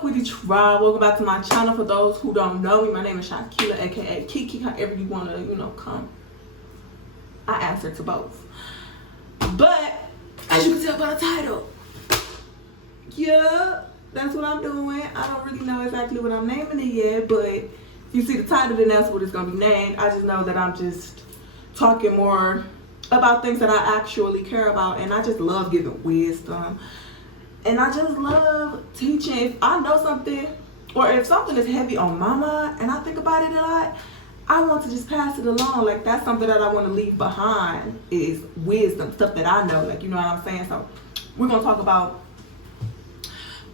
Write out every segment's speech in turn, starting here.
up, Kweety Tribe? Welcome back to my channel. For those who don't know me, my name is Shakila, aka Kiki, however you want to, come. I answer to both. But, as you can tell by the title, yeah, that's what I'm doing. I don't really know exactly what I'm naming it yet, but if you see the title, then that's what it's going to be named. I just know that I'm just talking more about things that I actually care about, and I just love giving wisdom. And I just love teaching. If I know something, or if something is heavy on my mind and I think about it a lot, I want to just pass it along. Like, that's something that I want to leave behind, is wisdom, stuff that I know. Like, you know what I'm saying? So we're gonna talk about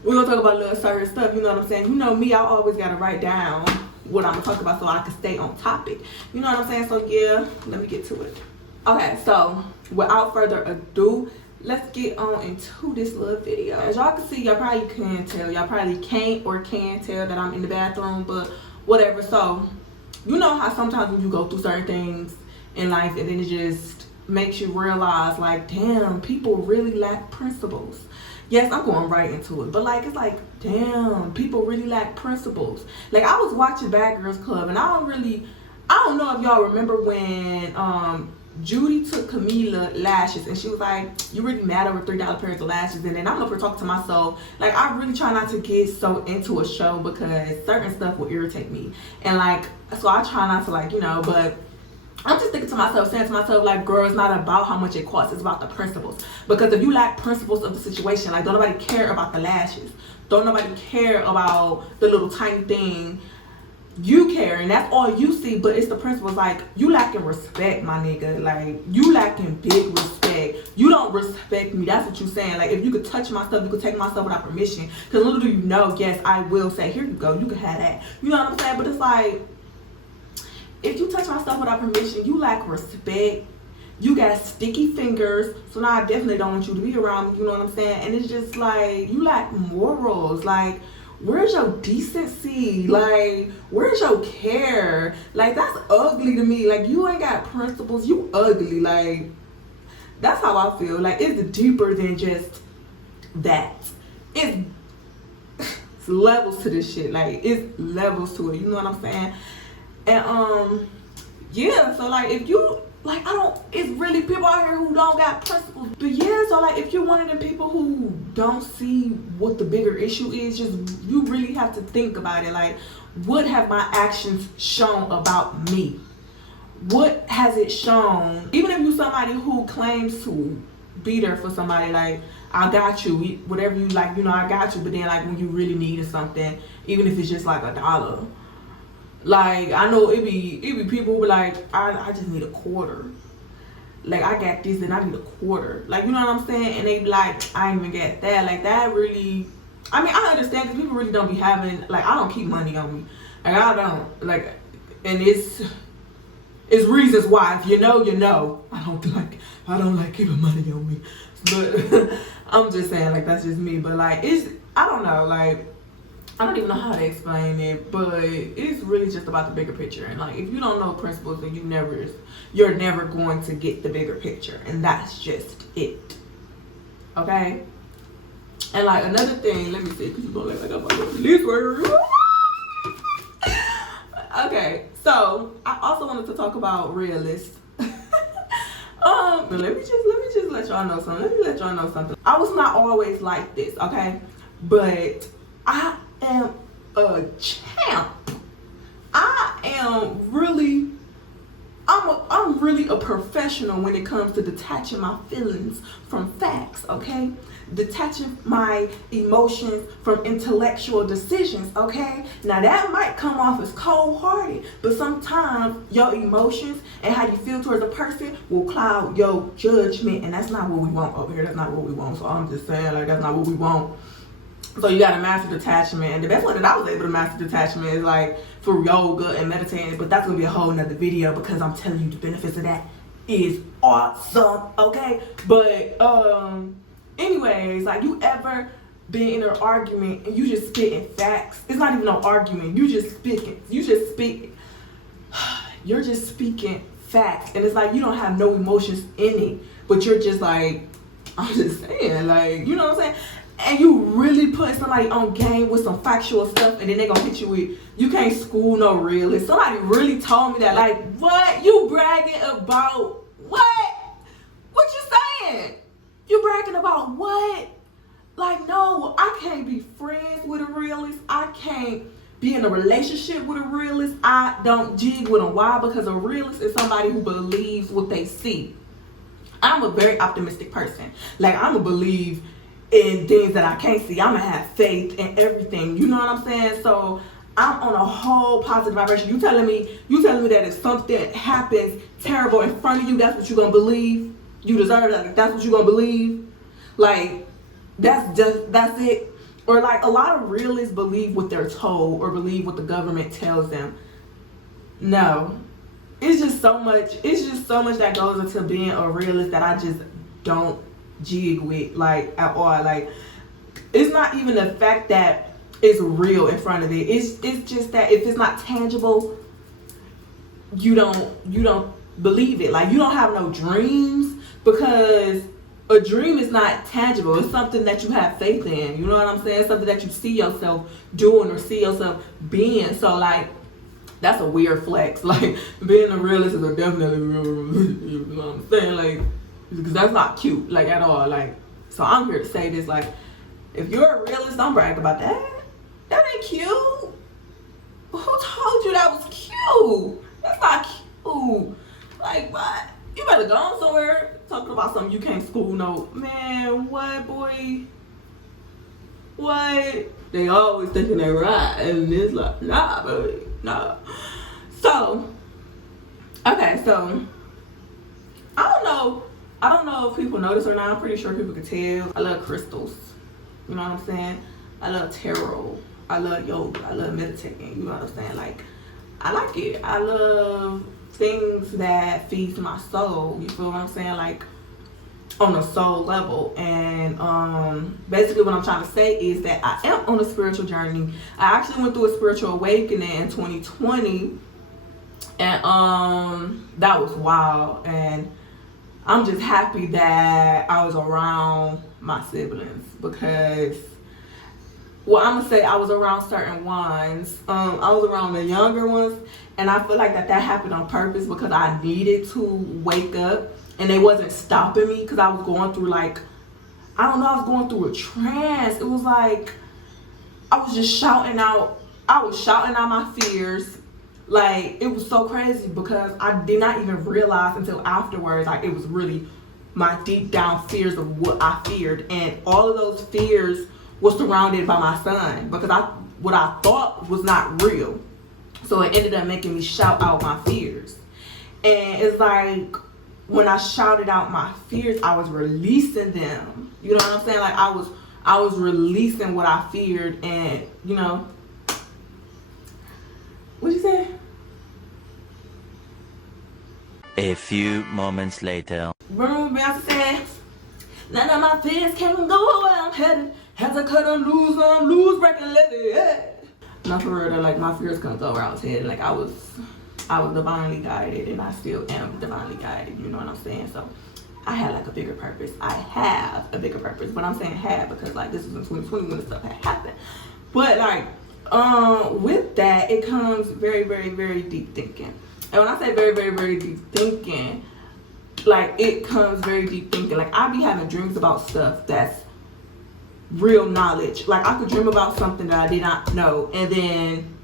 little certain stuff. You know what I'm saying? You know me, I always gotta write down what I'm gonna talk about so I can stay on topic. You know what I'm saying? So yeah, let me get to it. Okay, so without further ado, let's get on into this little video. As y'all can see, y'all probably can tell. Y'all probably can't or can tell that I'm in the bathroom, but whatever. So, you know how sometimes when you go through certain things in life and then it just makes you realize, like, damn, people really lack principles. Yes, I'm going right into it, but like, it's like, damn, people really lack principles. Like, I was watching Bad Girls Club, and I don't know if y'all remember when Judy took Camila lashes, and she was like, you really mad over $3 pairs of lashes? And then I'm up here talking to myself, like, I really try not to get so into a show because certain stuff will irritate me. And like, so I try not to, like, but I'm just thinking to myself, saying to myself, like, girl, it's not about how much it costs, it's about the principles. Because if you lack principles of the situation, like, don't nobody care about the lashes. Don't nobody care about the little tiny thing. You care, and that's all you see, but it's the principles. Like, you lacking respect, my nigga. Like, you lacking big respect. You don't respect me. That's what you saying. Like, if you could touch my stuff, you could take my stuff without permission. Because little do you know, yes, I will say, here you go, you can have that. You know what I'm saying? But it's like, if you touch my stuff without permission, you lack respect. You got sticky fingers, so now I definitely don't want you to be around me. You know what I'm saying? And it's just like, you lack morals. Like, where's your decency? Like, where's your care? Like, that's ugly to me. Like, you ain't got principles. You ugly. Like, that's how I feel. Like, it's deeper than just that. It's levels to this shit. Like, it's levels to it. You know what I'm saying? And yeah. So like, if you like, it's really people out here who don't got principles. But yeah, so like, if you're one of them people who don't see what the bigger issue is, you really have to think about it. Like, what have my actions shown about me? What has it shown? Even if you somebody who claims to be there for somebody, like, I got you, whatever you like, I got you. But then, like, when you really needed something, even if it's just like $1. Like, I know it be people who be like, I just need a quarter. Like, I got this and I need a quarter. Like, you know what I'm saying? And they be like, I ain't even get that. Like, that really, I mean, I understand, because people really don't be having, like, I don't keep money on me. Like, I don't. Like, and it's reasons why. If you know, you know. I don't like keeping money on me. But I'm just saying, like, that's just me. But like, I don't know, like, I don't even know how to explain it, but it's really just about the bigger picture. And like, if you don't know principles, then you're never going to get the bigger picture, and that's just it. Okay. And like, another thing, let me see, because you're gonna let me go about this word. Okay, so I also wanted to talk about realists. But let me just let y'all know something. Let me let y'all know something. I was not always like this, okay? But I am a champ. I'm really a professional when it comes to detaching my feelings from facts, okay? Detaching my emotions from intellectual decisions, okay? Now, that might come off as cold-hearted, but sometimes your emotions and how you feel towards a person will cloud your judgment, and that's not what we want over here. That's not what we want. So I'm just saying, like, that's not what we want. So you gotta master detachment, and the best way that I was able to master detachment is like for yoga and meditating, but that's gonna be a whole nother video, because I'm telling you, the benefits of that is awesome, okay? But anyways, like, you ever been in an argument and you just spitting facts? It's not even no argument, you're just speaking facts, and it's like you don't have no emotions in it, but you're just like, I'm just saying, like, you know what I'm saying? and you really put somebody on game with some factual stuff, and then they gonna hit you with, you can't school no realist. Somebody really told me that. Like, what? You bragging about what? What you saying? You bragging about what? Like, no, I can't be friends with a realist. I can't be in a relationship with a realist. I don't jig with them. Why? Because a realist is somebody who believes what they see. I'm a very optimistic person. Like, I'm gonna believe in things that I can't see. I'm gonna have faith in everything. You know what I'm saying? So I'm on a whole positive vibration. You telling me that if something happens terrible in front of you, that's what you're gonna believe? You deserve that. That's what you're gonna believe? Like, that's it. Or like, a lot of realists believe what they're told or believe what the government tells them. No. It's just so much that goes into being a realist that I just don't jig with, like, at all. Like, it's not even the fact that it's real in front of it. It's just that if it's not tangible, you don't believe it. Like, you don't have no dreams, because a dream is not tangible. It's something that you have faith in. You know what I'm saying? Something that you see yourself doing or see yourself being. So, like, that's a weird flex. Like, being a realist is a definitely real religion. You know what I'm saying? Like, because that's not cute, like, at all. Like, so I'm here to say this. Like, if you're a realist, don't brag about that. That ain't cute. Who told you that was cute? That's not cute. Like, what? You better go on somewhere talking about something you can't school no. Man, what, boy? What? They always thinking they're right, and it's like, nah, baby, nah. So, okay, so I don't know if people notice or not. I'm pretty sure people can tell. I love crystals. You know what I'm saying? I love tarot. I love yoga. I love meditating. You know what I'm saying? Like, I like it. I love things that feeds my soul. You feel what I'm saying? Like, on a soul level. And basically what I'm trying to say is that I am on a spiritual journey. I actually went through a spiritual awakening in 2020, and that was wild. And I'm just happy that I was around my siblings, because, well, I'm gonna say I was around certain ones. I was around the younger ones, and I feel like that happened on purpose, because I needed to wake up, and they wasn't stopping me, because I was going through, like, I don't know, I was going through a trance. It was like I was just shouting out my fears. Like, it was so crazy, because I did not even realize until afterwards, like, it was really my deep down fears of what I feared, and all of those fears was surrounded by my son, because what I thought was not real. So it ended up making me shout out my fears. And it's like, when I shouted out my fears, I was releasing them. You know what I'm saying? Like, I was releasing what I feared. And, you know, what'd you say? A few moments later. Remember I said, none of my fears can go where I'm headed. Has I cut and lose, break and let it. Yeah. Not for real, like, my fears couldn't go where I was headed. Like, I was divinely guided, and I still am divinely guided. You know what I'm saying? So I had, like, a bigger purpose. I have a bigger purpose, but I'm saying had because, like, this is in 2020 when this stuff had happened. But, like, with that, it comes very, very, very deep thinking. And when I say very, very, very deep thinking, like, it comes very deep thinking. Like, I be having dreams about stuff that's real knowledge. Like, I could dream about something that I did not know, and then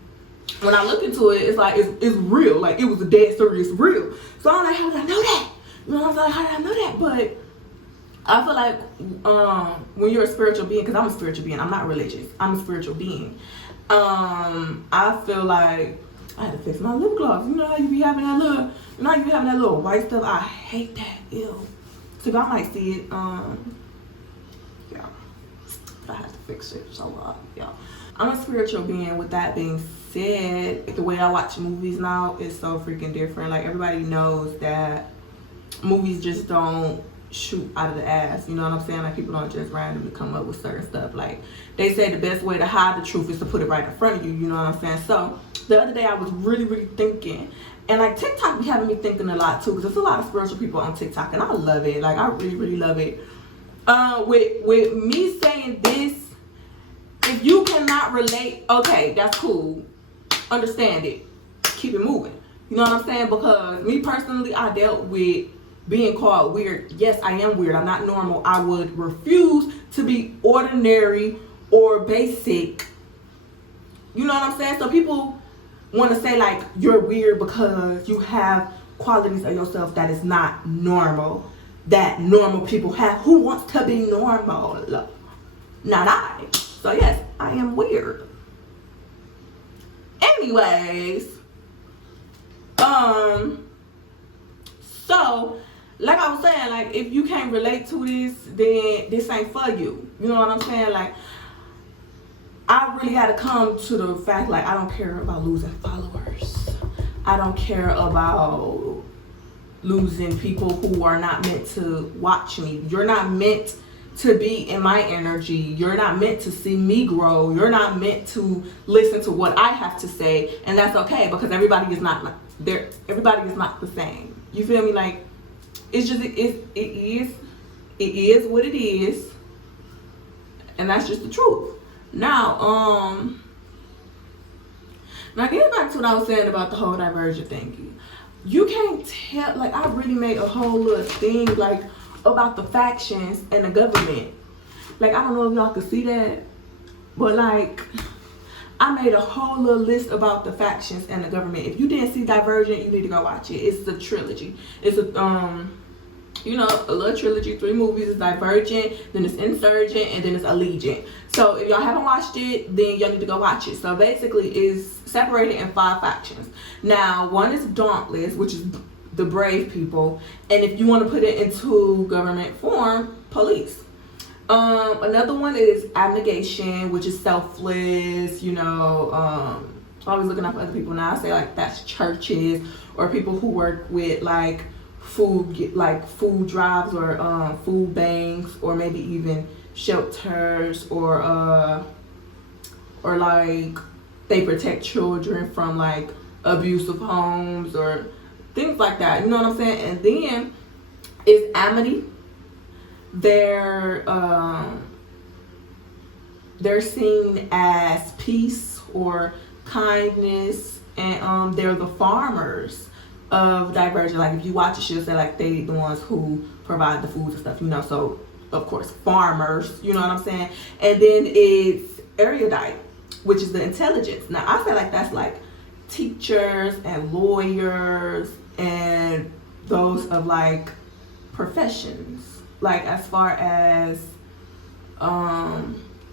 when I look into it, it's like, it's real. Like, it was a dead serious real. So I'm like, how did I know that? You know what I'm saying? How did I know that? But I feel like when you're a spiritual being, because I'm a spiritual being, I'm not religious, I'm a spiritual being. I feel like I had to fix my lip gloss. You know how you be having that little, white stuff? I hate that. Ew. So y'all might see it. Yeah. I have to fix it. So yeah. I'm a spiritual being. With that being said, the way I watch movies now is so freaking different. Like, everybody knows that movies just don't shoot out of the ass. You know what I'm saying? Like, people don't just randomly come up with certain stuff. Like, they say the best way to hide the truth is to put it right in front of you. You know what I'm saying? So the other day I was really, really thinking, and like, TikTok be having me thinking a lot too, because there's a lot of spiritual people on TikTok, and I love it. Like, I really, really love it. With me saying this, if you cannot relate, okay, that's cool. Understand it. Keep it moving. You know what I'm saying? Because me personally, I dealt with being called weird. Yes, I am weird. I'm not normal. I would refuse to be ordinary or basic. You know what I'm saying? So people want to say like you're weird because you have qualities of yourself that is not normal, that normal people have. Who wants to be normal? Not I. So yes, I am weird. Anyways, so like I was saying, like if you can't relate to this, then this ain't for you. You know what I'm saying? Like I really had to come to the fact, like I don't care about losing followers. I don't care about losing people who are not meant to watch me. You're not meant to be in my energy. You're not meant to see me grow. You're not meant to listen to what I have to say, and that's okay because everybody is not there. Everybody is not the same. You feel me? Like it's just it is what it is, and that's just the truth. Now getting back to what I was saying about the whole divergent thing, you can't tell. Like I really made a whole little thing like about the factions and the government. Like I don't know if y'all could see that, but like I made a whole little list about the factions and the government. If you didn't see Divergent, you need to go watch it. It's the trilogy. It's a a little trilogy, 3 movies. It's Divergent, then it's Insurgent, and then it's Allegiant. So if y'all haven't watched it, then y'all need to go watch it. So basically it's separated in 5 factions. Now one is Dauntless, which is the brave people, and if you want to put it into government form, police. Another one is Abnegation, which is selfless, always looking out for other people. Now I say like that's churches or people who work with like food drives or food banks or maybe even shelters or like they protect children from like abusive homes or things like that. You know what I'm saying? And then is Amity. They're seen as peace or kindness, and they're the farmers of Divergent. Like if you watch it, she'll say like they the ones who provide the foods and stuff, so of course farmers, you know what I'm saying? And then it's Erudite, which is the intelligence. Now I feel like that's like teachers and lawyers and those of like professions, like as far as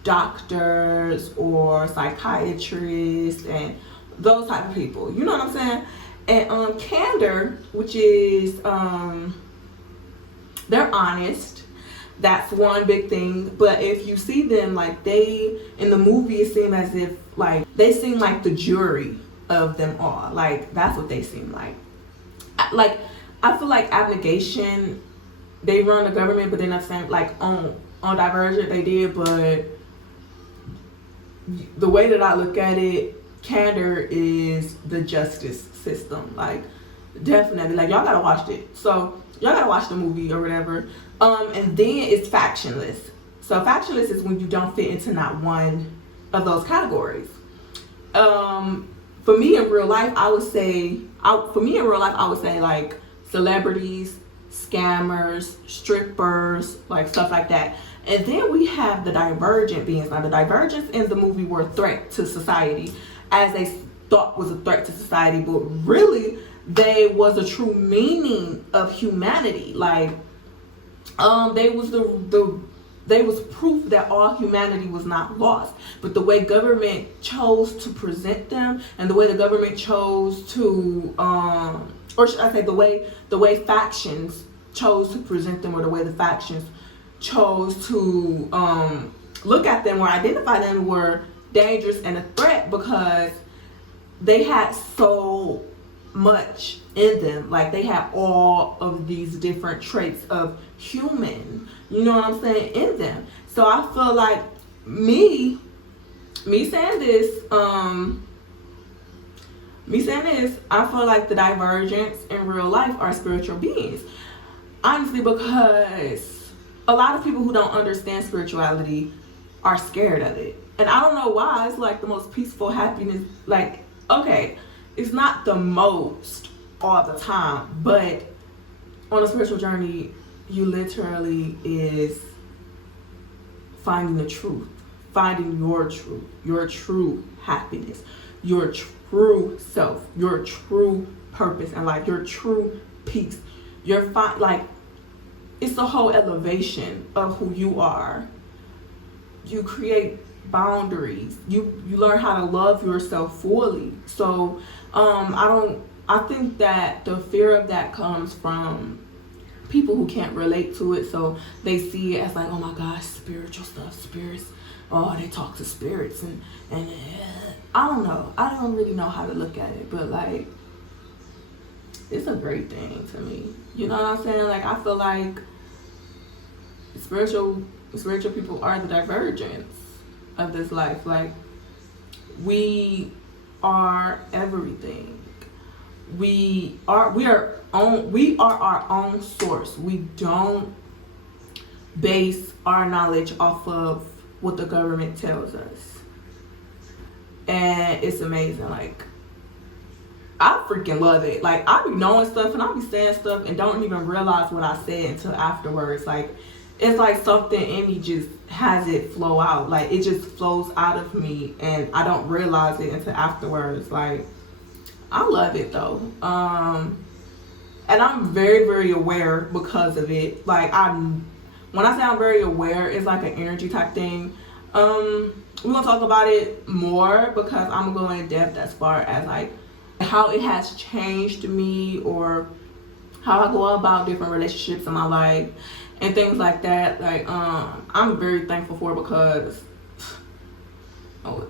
doctors or psychiatrists and those type of people, you know what I'm saying? And Candor, which is they're honest. That's one big thing. But if you see them, like they in the movie, it seems as if like they seem like the jury of them all. Like that's what they seem like. Like I feel like Abnegation, they run the government, but they're not saying like on Divergent they did. But the way that I look at it, Candor is the justice system. Like definitely, like y'all gotta watch it. So y'all gotta watch the movie or whatever. And then it's factionless. So factionless is when you don't fit into not one of those categories. For me in real life, I would say like celebrities, scammers, strippers, like stuff like that. And then we have the divergent beings. Now the divergents in the movie were a threat to society, as they thought was a threat to society, but really they was a true meaning of humanity. Like they was proof that all humanity was not lost. But the way government chose to present them, and the way the government chose to or should I say the way factions chose to present them, or the way the factions chose to look at them or identify them, were dangerous and a threat because they had so much in them. Like they had all of these different traits of human, you know what I'm saying, in them. So I feel like me saying this, I feel like the divergents in real life are spiritual beings. Honestly, because a lot of people who don't understand spirituality are scared of it. And I don't know why. It's like the most peaceful happiness. Like, okay, it's not the most all the time, but on a spiritual journey, you literally is finding the truth, finding your true happiness, your true self, your true purpose in life, your true peace. Like, it's the whole elevation of who you are. You create boundaries. You learn how to love yourself fully. So I think that the fear of that comes from people who can't relate to it, so they see it as like, oh my gosh, spiritual stuff, spirits, oh, they talk to spirits, and I don't know. I don't really know how to look at it, but like, it's a great thing to me. You know what I'm saying? Like, I feel like spiritual people are the divergence of this life. Like, we are everything. We are our own source. We don't base our knowledge off of what the government tells us. And it's amazing. Like, I freaking love it. Like, I be knowing stuff and I be saying stuff and don't even realize what I said until afterwards. Like, it's like something in me just has it flow out. Like, it just flows out of me and I don't realize it until afterwards. Like, I love it though. And I'm very, very aware because of it. Like, when I say I'm very aware, it's like an energy type thing. We're gonna talk about it more because I'm gonna go in depth as far as like how it has changed me or how I go about different relationships in my life and things like that. Like, I'm very thankful for it because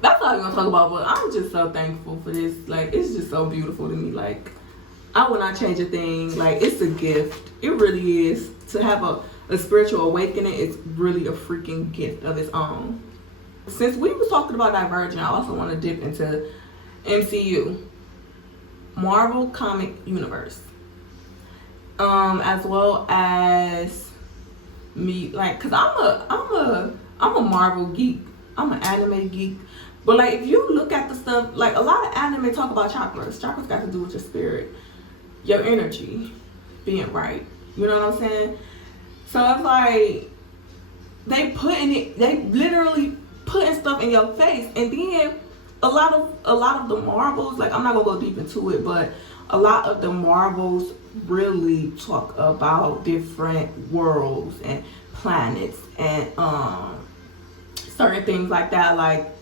that's all I'm gonna talk about, but I'm just so thankful for this. Like, it's just so beautiful to me. Like, I would not change a thing. Like, it's a gift. It really is. To have a spiritual awakening, it's really a freaking gift of its own. Since we was talking about divergent, I also want to dip into MCU, Marvel Comic Universe, as well as me, like, cause I'm a Marvel geek. I'm an anime geek. But like, if you look at the stuff, like a lot of anime talk about chakras. Chakras got to do with your spirit, your energy being right. You know what I'm saying? So it's like they literally putting stuff in your face. And then a lot of the Marvels, like, I'm not gonna go deep into it, but a lot of the Marvels really talk about different worlds and planets and certain things like that. Like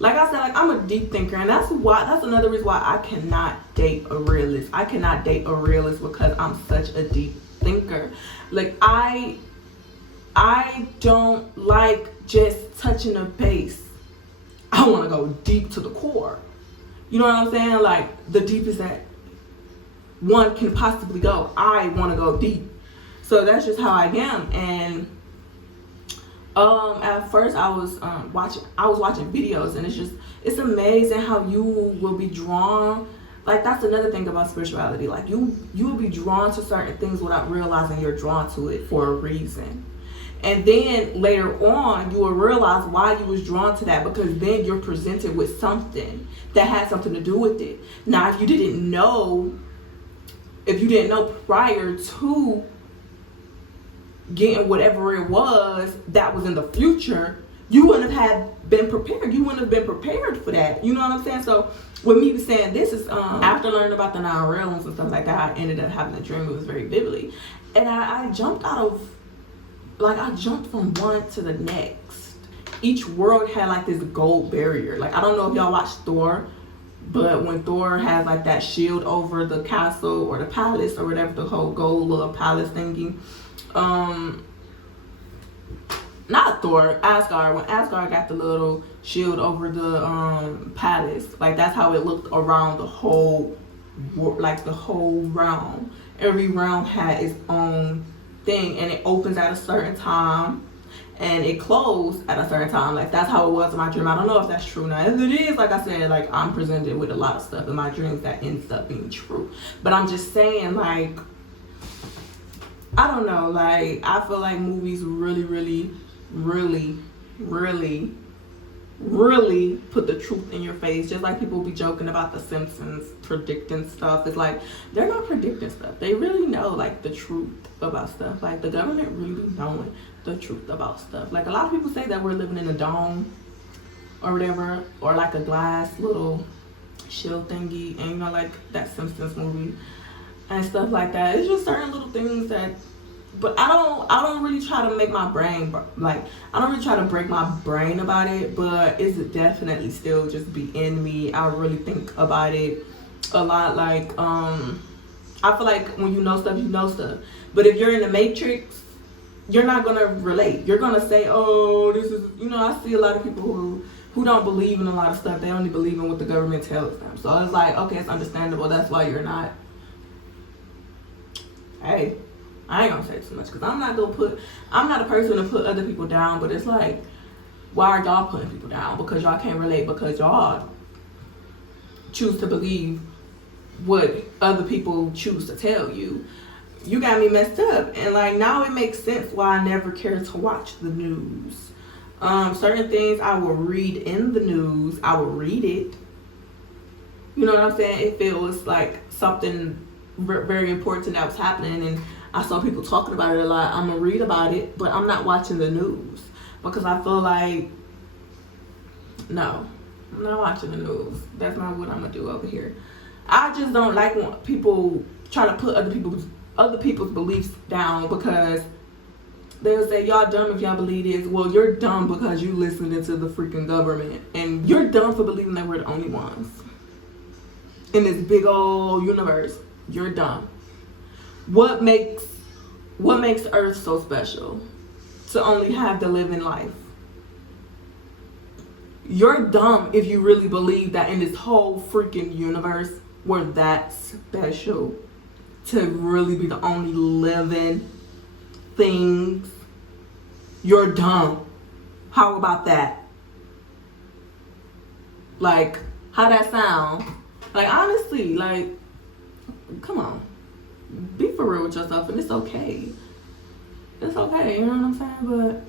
I said, like, I'm a deep thinker, and that's another reason why I cannot date a realist. I cannot date a realist because I'm such a deep thinker. Like, I don't like just touching a base. I want to go deep to the core. You know what I'm saying? Like, the deepest that one can possibly go. I want to go deep. So that's just how I am. And at first I was watching videos, and it's amazing how you will be drawn. Like, that's another thing about spirituality. Like, you will be drawn to certain things without realizing you're drawn to it for a reason. And then later on, you will realize why you was drawn to that, because then you're presented with something that has something to do with it. Now, if you didn't know prior to getting whatever it was that was in the future, you wouldn't have been prepared. You wouldn't have been prepared for that. You know what I'm saying? So with me saying this is after learning about the 9 realms and stuff like that, I ended up having a dream. It was very vividly, and I jumped from one to the next. Each world had like this gold barrier. Like, I don't know if y'all watched Thor, but when Thor has like that shield over the castle or the palace or whatever, the whole gold little palace thingy. Not Thor, Asgard. When Asgard got the little shield over the palace, like, that's how it looked around the whole realm. Every realm had its own thing, and it opens at a certain time and it closed at a certain time. Like, that's how it was in my dream. I don't know if that's true now. If it is, like I said, like, I'm presented with a lot of stuff in my dreams that ends up being true. But I'm just saying, like, I don't know, like, I feel like movies really, really, really, really, really put the truth in your face. Just like people be joking about the Simpsons predicting stuff. It's like, they're not predicting stuff. They really know, like, the truth about stuff. Like, the government really be knowing the truth about stuff. Like, a lot of people say that we're living in a dome or whatever, or like a glass little shield thingy, and you know, like that Simpsons movie and stuff like that. It's just certain little things that, but I don't really try to make my brain, like, I don't really try to break my brain about it, but it's definitely still just be in me. I really think about it a lot. Like, I feel like when you know stuff, you know stuff. But if you're in the Matrix, you're not gonna relate. You're gonna say, oh, this is, you know, I see a lot of people who don't believe in a lot of stuff. They only believe in what the government tells them. So it's like, okay, it's understandable. That's why you're not. Hey, I ain't gonna say too much because I'm not a person to put other people down. But it's like, why are y'all putting people down? Because y'all can't relate. Because y'all choose to believe what other people choose to tell you. You got me messed up. And like, now it makes sense why I never cared to watch the news. Certain things I will read in the news, I will read it. You know what I'm saying? If it was like something very important that was happening and I saw people talking about it a lot, I'm gonna read about it, but I'm not watching the news because I feel like, no, I'm not watching the news. That's not what I'm gonna do over here. I just don't like when people try to put other people's beliefs down, because they'll say, y'all dumb if y'all believe this. Well, you're dumb because you listened to the freaking government. And you're dumb for believing that we're the only ones in this big old universe. You're dumb. What makes Earth so special to only have the living life? You're dumb if you really believe that in this whole freaking universe we're that special to really be the only living things. You're dumb. How about that? Like, how that sound? Like, honestly, like, come on, be for real with yourself, and it's okay. It's okay, you know what I'm saying?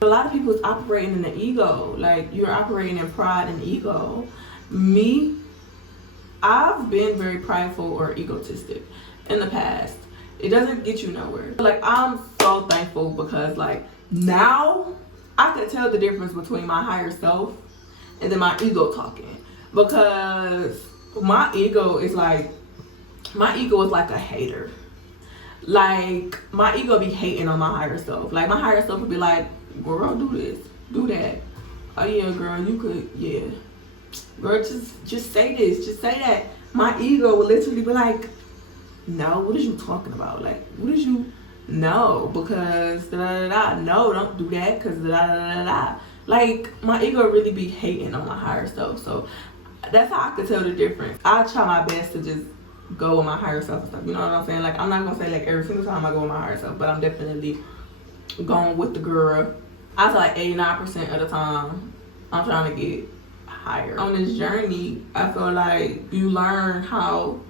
But a lot of people is operating in the ego. Like, you're operating in pride and ego. Me, I've been very prideful or egotistic in the past. It doesn't get you nowhere. Like, I'm so thankful because, like, now I could tell the difference between my higher self and then my ego talking. Because my ego is like a hater. Like, my ego be hating on my higher self. Like, my higher self would be like, girl, do this, do that. Oh yeah, girl, you could, yeah. Girl, just say this, just say that. My ego would literally be like, no, what is you talking about? Like, what is you, no, because da-da-da-da, no, don't do that, because da-da-da-da-da. Like, my ego really be hating on my higher self. So that's how I could tell the difference. I try my best to just go with my higher self and stuff, you know what I'm saying? Like, I'm not gonna say like every single time I go with my higher self, but I'm definitely going with the girl. I feel like 89% of the time I'm trying to get higher. On this journey, I feel like you learn how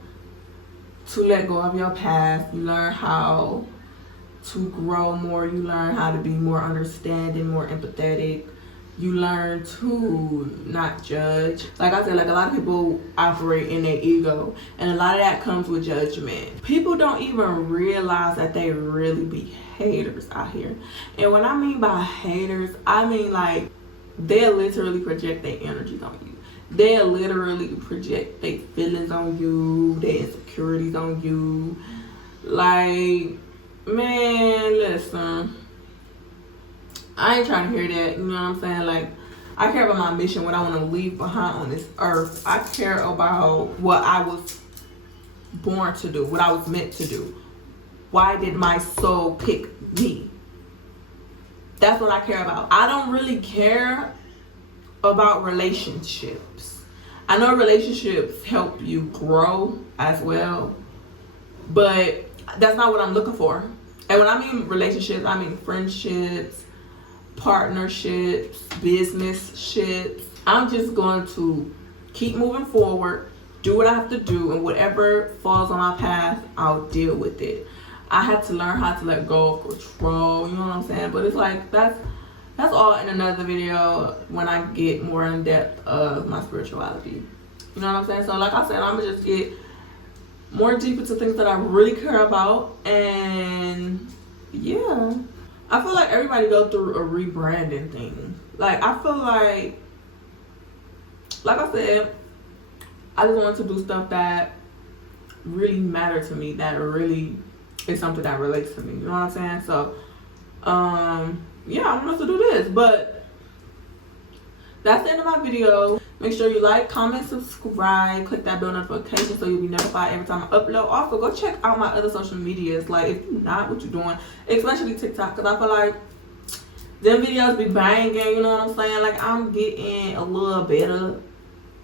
to let go of your past. You learn how to grow more. You learn how to be more understanding, more empathetic. You learn to not judge. Like I said, like, a lot of people operate in their ego, and a lot of that comes with judgment. People don't even realize that they really be haters out here. And what I mean by haters, I mean like they'll literally project their energies on you. They'll literally project their feelings on you, their insecurities on you. Like, man, listen, I ain't trying to hear that, you know what I'm saying? Like, I care about my mission, what I want to leave behind on this earth. I care about what I was born to do, what I was meant to do. Why did my soul pick me? That's what I care about. I don't really care about relationships. I know relationships help you grow as well, but that's not what I'm looking for. And when I mean relationships, I mean friendships, partnerships, business ships. I'm just going to keep moving forward, do what I have to do, and whatever falls on my path, I'll deal with it. I had to learn how to let go of control. You know what I'm saying? But it's like that's all in another video when I get more in depth of my spirituality. You know what I'm saying? So like I said, I'm gonna just get more deep into things that I really care about. And yeah, I feel like everybody go through a rebranding thing. Like I feel like I said, I just want to do stuff that really matter to me, that really is something that relates to me. You know what I'm saying? So yeah, I want us to do this. But that's the end of my video. Make sure you like, comment, subscribe, click that bell notification so you'll be notified every time I upload. Also, go check out my other social medias. Like, if you're not, what you doing? Especially TikTok, because I feel like them videos be banging, you know what I'm saying? Like, I'm getting a little better,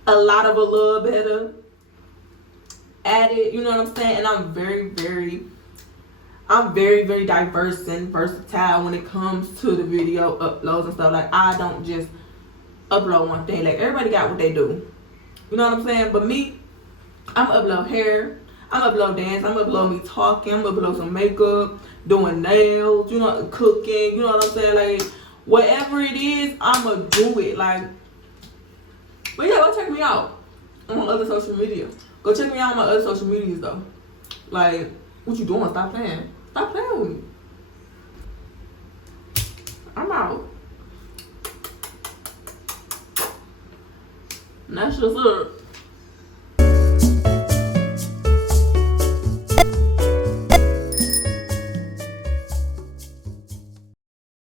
a little better at it, you know what I'm saying? And I'm very, very diverse and versatile when it comes to the video uploads and stuff. Like, I don't just upload one thing. Like, everybody got what they do, you know what I'm saying? But me, I'm upload hair, I'm upload dance, I'm upload me talking, I'm upload some makeup, doing nails, you know, cooking, you know what I'm saying? Like, whatever it is, I'ma do it. Like, but yeah, go check me out on my other social media. Go check me out on my other social medias though. Like, what you doing? Stop playing. Stop playing with me. I'm out. And that's just it.